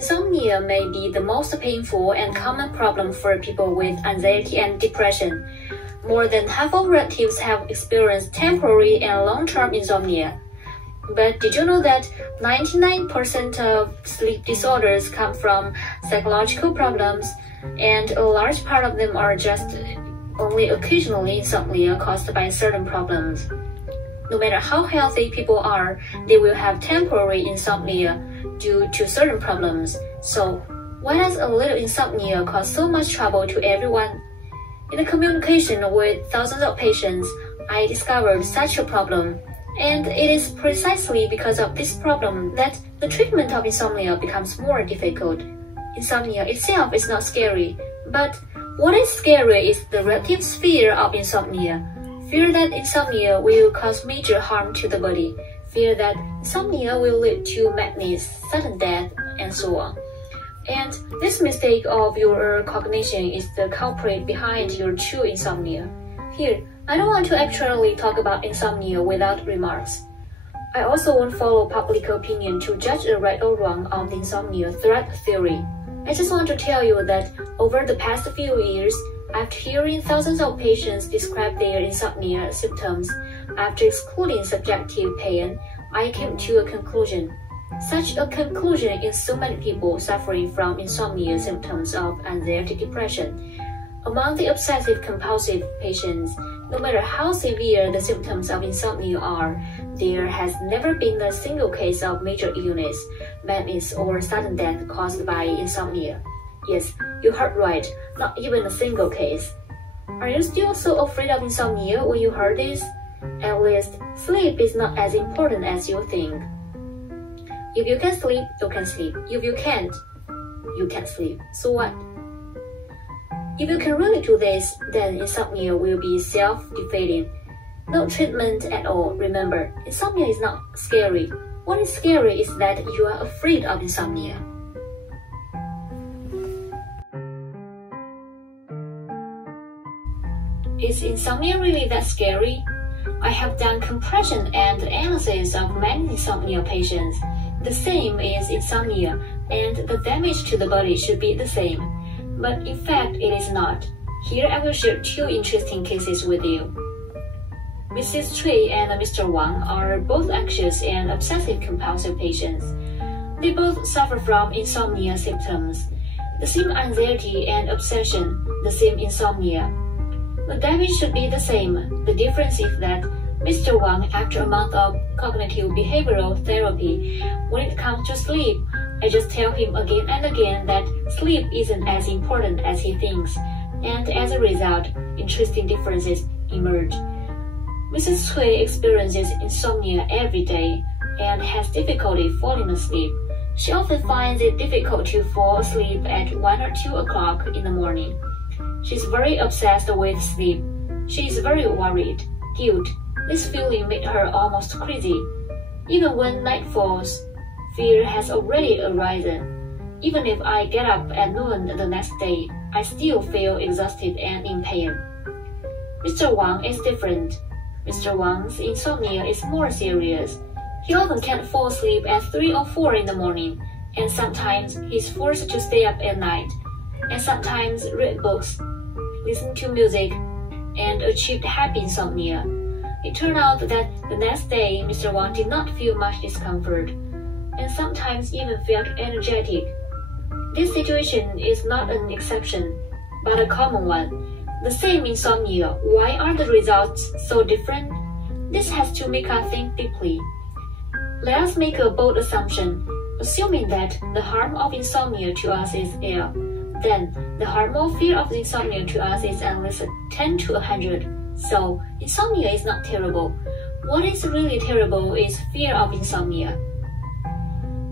Insomnia may be the most painful and common problem for people with anxiety and depression. More than half of relatives have experienced temporary and long-term insomnia. But did you know that 99% of sleep disorders come from psychological problems, and a large part of them are just only occasionally insomnia caused by certain problems? No matter how healthy people are, they will have temporary insomnia due to certain problems. So, why does a little insomnia cause so much trouble to everyone? In the communication with thousands of patients, I discovered such a problem. And it is precisely because of this problem that the treatment of insomnia becomes more difficult. Insomnia itself is not scary, but what is scary is the relative fear of insomnia. Fear that insomnia will cause major harm to the body. Fear that insomnia will lead to madness, sudden death, and so on. And this mistake of your cognition is the culprit behind your true insomnia. Here, I don't want to actually talk about insomnia without remarks. I also won't follow public opinion to judge a right or wrong on the insomnia threat theory. I just want to tell you that over the past few years, after hearing thousands of patients describe their insomnia symptoms, after excluding subjective pain, I came to a conclusion. Such a conclusion is so many people suffering from insomnia symptoms of anxiety depression. Among the obsessive-compulsive patients, no matter how severe the symptoms of insomnia are, there has never been a single case of major illness, madness, or sudden death caused by insomnia. Yes, you heard right, not even a single case. Are you still so afraid of insomnia when you heard this? At least, sleep is not as important as you think. If you can sleep, you can sleep. If you can't sleep. So what? If you can really do this, then insomnia will be self-defeating. No treatment at all. Remember, insomnia is not scary. What is scary is that you are afraid of insomnia. Is insomnia really that scary? I have done compression and analysis of many insomnia patients. The same is insomnia, and the damage to the body should be the same. But in fact, it is not. Here I will share two interesting cases with you. Mrs. Cui and Mr. Wang are both anxious and obsessive-compulsive patients. They both suffer from insomnia symptoms. The same anxiety and obsession, the same insomnia. The damage should be the same. The difference is that Mr. Wang, after a month of cognitive behavioral therapy, when it comes to sleep, I just tell him again and again that sleep isn't as important as he thinks, and as a result, interesting differences emerge. Mrs. Cui experiences insomnia every day and has difficulty falling asleep. She often finds it difficult to fall asleep at 1 or 2 o'clock in the morning. She's very obsessed with sleep. She is very worried. Guilt. This feeling made her almost crazy. Even when night falls, fear has already arisen. Even if I get up at noon the next day, I still feel exhausted and in pain. Mr. Wang is different. Mr. Wang's insomnia is more serious. He often can't fall asleep at 3 or 4 in the morning, and sometimes he's forced to stay up at night, and sometimes read books, listen to music, and achieved happy insomnia. It turned out that the next day, Mr. Wang did not feel much discomfort, and sometimes even felt energetic. This situation is not an exception, but a common one. The same insomnia, why are the results so different? This has to make us think deeply. Let us make a bold assumption. Assuming that the harm of insomnia to us is ill, then the harm or fear of insomnia to us is at least 10 to 100. So, insomnia is not terrible. What is really terrible is fear of insomnia.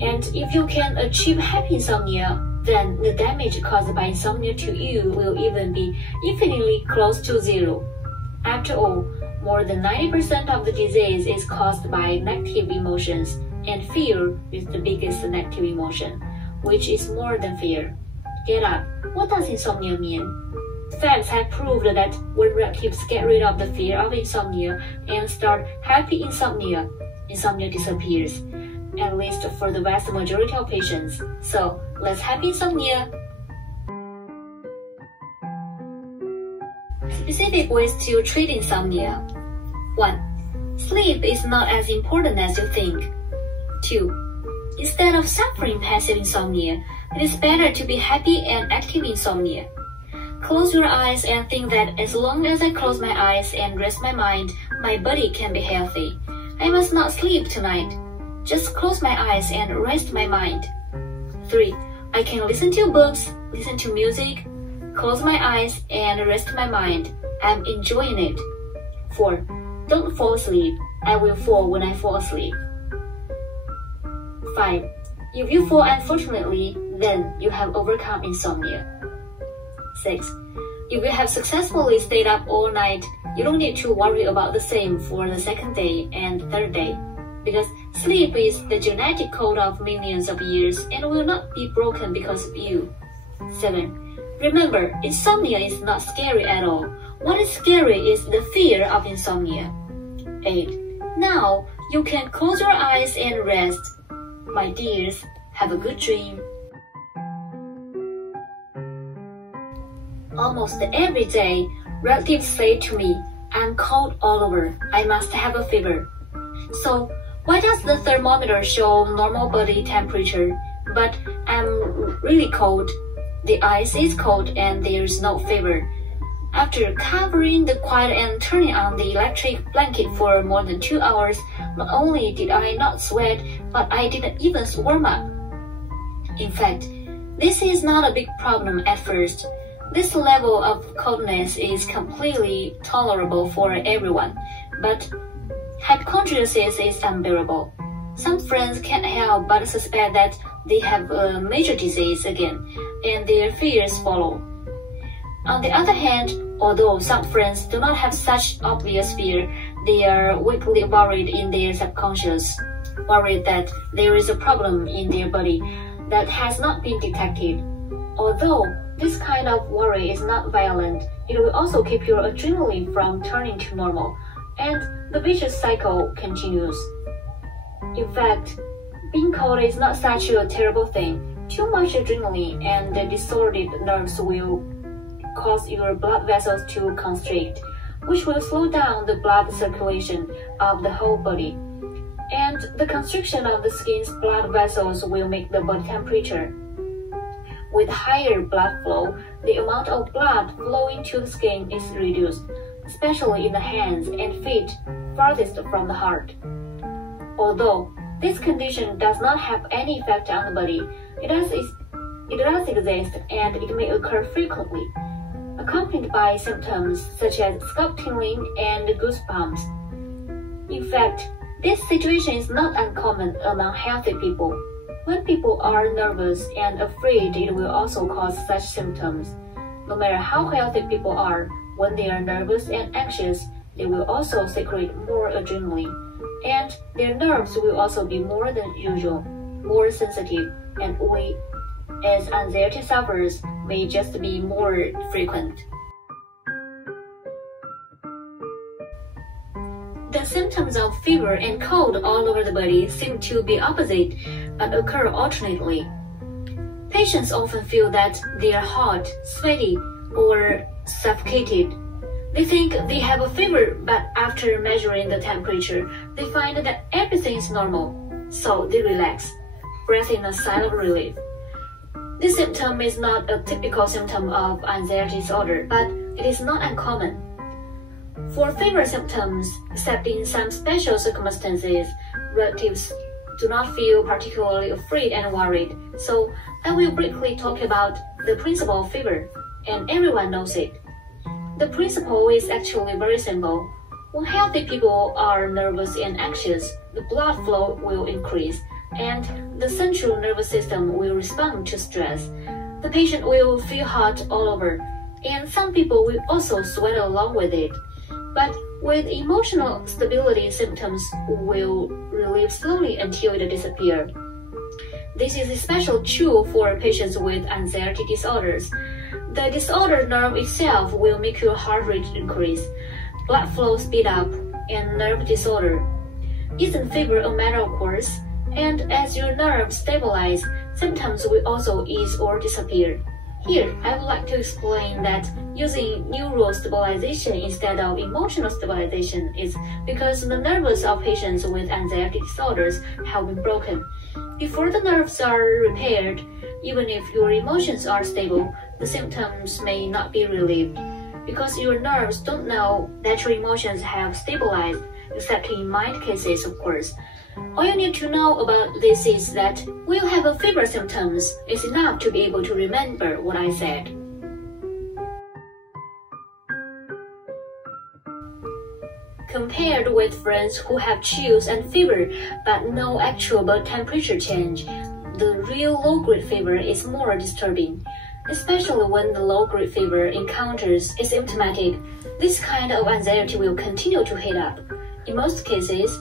And if you can achieve happy insomnia, then the damage caused by insomnia to you will even be infinitely close to zero. After all, more than 90% of the disease is caused by negative emotions, and fear is the biggest negative emotion, which is more than fear. Get up. What does insomnia mean? Facts have proved that when relatives get rid of the fear of insomnia and start happy insomnia, insomnia disappears, at least for the vast majority of patients. So, let's have insomnia. Specific ways to treat insomnia. 1. Sleep is not as important as you think. 2. Instead of suffering passive insomnia, it is better to be happy and active insomnia. Close your eyes and think that as long as I close my eyes and rest my mind, my body can be healthy. I must not sleep tonight. Just close my eyes and rest my mind. 3. I can listen to books, listen to music, close my eyes and rest my mind. I'm enjoying it. 4. Don't fall asleep. I will fall when I fall asleep. 5. If you fall unfortunately, then you have overcome insomnia. 6. If you have successfully stayed up all night, you don't need to worry about the same for the second day and third day, because sleep is the genetic code of millions of years and will not be broken because of you. 7. Remember, insomnia is not scary at all. What is scary is the fear of insomnia. 8. Now, you can close your eyes and rest. My dears, have a good dream. Almost every day, relatives say to me, I'm cold all over, I must have a fever. So, why does the thermometer show normal body temperature, but I'm really cold? The ice is cold and there's no fever. After covering the quiet and turning on the electric blanket for more than 2 hours, not only did I not sweat, but I didn't even warm up. In fact, this is not a big problem at first. This level of coldness is completely tolerable for everyone, but hypochondriasis is unbearable. Some friends can't help but suspect that they have a major disease again, and their fears follow. On the other hand, although some friends do not have such obvious fear, they are weakly worried in their subconscious, worried that there is a problem in their body that has not been detected. Although this kind of worry is not violent, it will also keep your adrenaline from turning to normal, and the vicious cycle continues. In fact, being cold is not such a terrible thing. Too much adrenaline and the disordered nerves will cause your blood vessels to constrict, which will slow down the blood circulation of the whole body. And the constriction of the skin's blood vessels will make the body temperature. With higher blood flow, the amount of blood flowing to the skin is reduced, especially in the hands and feet farthest from the heart. Although this condition does not have any effect on the body, it does exist and it may occur frequently, accompanied by symptoms such as scalp tingling and goosebumps. In fact, this situation is not uncommon among healthy people. When people are nervous and afraid, it will also cause such symptoms. No matter how healthy people are, when they are nervous and anxious, they will also secrete more adrenaline, and their nerves will also be more than usual, more sensitive, and we, as anxiety sufferers, may just be more frequent. The symptoms of fever and cold all over the body seem to be opposite, but occur alternately. Patients often feel that they are hot, sweaty, or suffocated. They think they have a fever, but after measuring the temperature, they find that everything is normal, so they relax, breathing a sigh of relief. This symptom is not a typical symptom of anxiety disorder, but it is not uncommon. For fever symptoms, except in some special circumstances, relatives do not feel particularly afraid and worried, so I will briefly talk about the principle of fever, and everyone knows it. The principle is actually very simple. When healthy people are nervous and anxious, the blood flow will increase, and the central nervous system will respond to stress. The patient will feel hot all over, and some people will also sweat along with it. But with emotional stability, symptoms will relieve slowly until it disappears. This is especially true for patients with anxiety disorders. The disordered nerve itself will make your heart rate increase, blood flow speed up, and nerve disorder. Isn't fever a matter of course? And as your nerves stabilize, symptoms will also ease or disappear. Here, I would like to explain that using neural stabilization instead of emotional stabilization is because the nerves of patients with anxiety disorders have been broken. Before the nerves are repaired, even if your emotions are stable, the symptoms may not be relieved, because your nerves don't know that your emotions have stabilized, except in mild cases, of course. All you need to know about this is that when you have a fever symptoms, it's enough to be able to remember what I said. Compared with friends who have chills and fever but no actual body temperature change, the real low-grade fever is more disturbing, especially when the low-grade fever encounters asymptomatic. This kind of anxiety will continue to heat up. In most cases,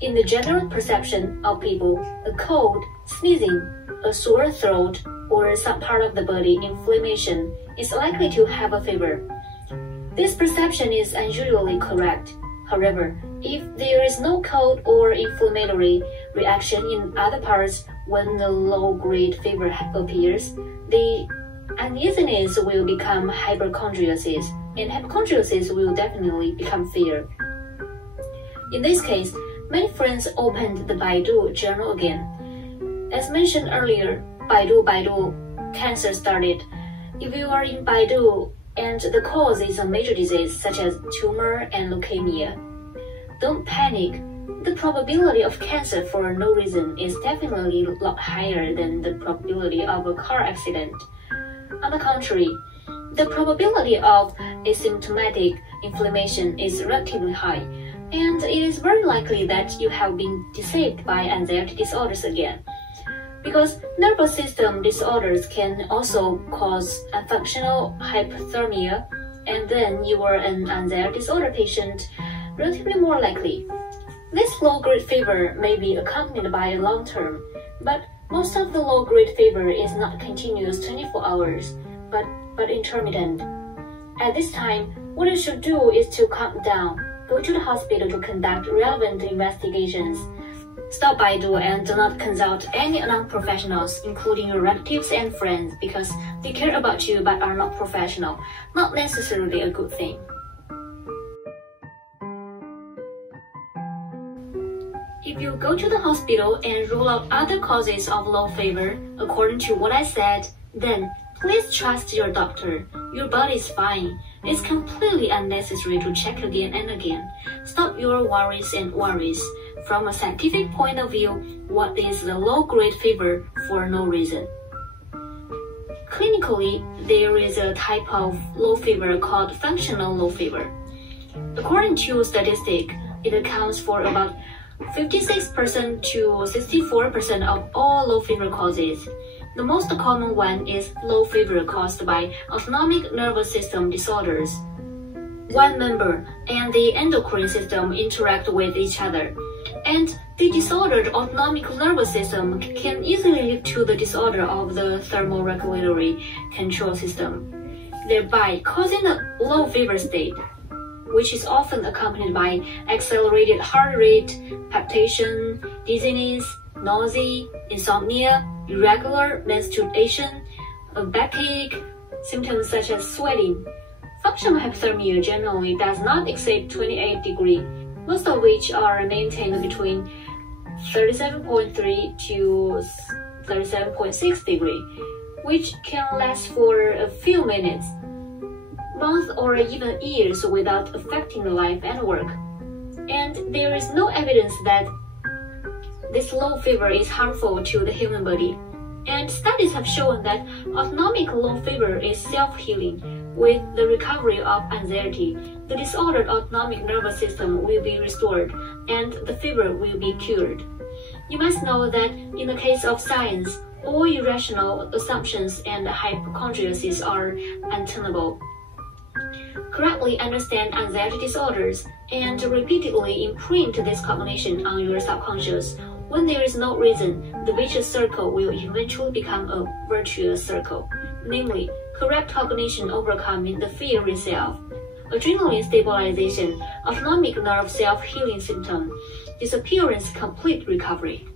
in the general perception of people, a cold, sneezing, a sore throat, or some part of the body inflammation is likely to have a fever. This perception is usually correct. However, if there is no cold or inflammatory reaction in other parts when the low-grade fever appears, the uneasiness will become hypochondriasis, and hypochondriasis will definitely become fear. In this case, many friends opened the Baidu journal again. As mentioned earlier, Baidu cancer started. If you are in Baidu and the cause is a major disease such as tumor and leukemia, don't panic. The probability of cancer for no reason is definitely a lot higher than the probability of a car accident. On the contrary, the probability of asymptomatic inflammation is relatively high, and it is very likely that you have been deceived by anxiety disorders again. Because nervous system disorders can also cause functional hypothermia, and then you are an anxiety disorder patient, relatively more likely. This low-grade fever may be accompanied by a long term, but most of the low-grade fever is not continuous 24 hours, but intermittent. At this time, what you should do is to calm down, go to the hospital to conduct relevant investigations. Stop Baidu and do not consult any non-professionals, including your relatives and friends, because they care about you but are not professional, not necessarily a good thing. If you go to the hospital and rule out other causes of low fever, according to what I said, then please trust your doctor. Your body is fine. It's completely unnecessary to check again and again. Stop your worries and worries. From a scientific point of view, what is the low-grade fever for no reason? Clinically, there is a type of low fever called functional low fever. According to statistics, it accounts for about 56% to 64% of all low fever causes. The most common one is low fever caused by autonomic nervous system disorders. One member and the endocrine system interact with each other, and the disordered autonomic nervous system can easily lead to the disorder of the thermoregulatory control system, thereby causing a low fever state, which is often accompanied by accelerated heart rate, palpitation, dizziness, nausea, insomnia, irregular menstruation, a backache, symptoms such as sweating. Functional hypothermia generally does not exceed 28 degrees, most of which are maintained between 37.3 to 37.6 degrees, which can last for a few minutes, months or even years without affecting life and work. And there is no evidence that this low fever is harmful to the human body. And studies have shown that autonomic low fever is self-healing. With the recovery of anxiety, the disordered autonomic nervous system will be restored and the fever will be cured. You must know that in the case of science, all irrational assumptions and hypochondriasis are untenable. Correctly understand anxiety disorders and repeatedly imprint this cognition on your subconscious. When there is no reason, the vicious circle will eventually become a virtuous circle, namely, correct cognition overcoming the fear itself, adrenaline stabilization, autonomic nerve self-healing symptom, disappearance, complete recovery.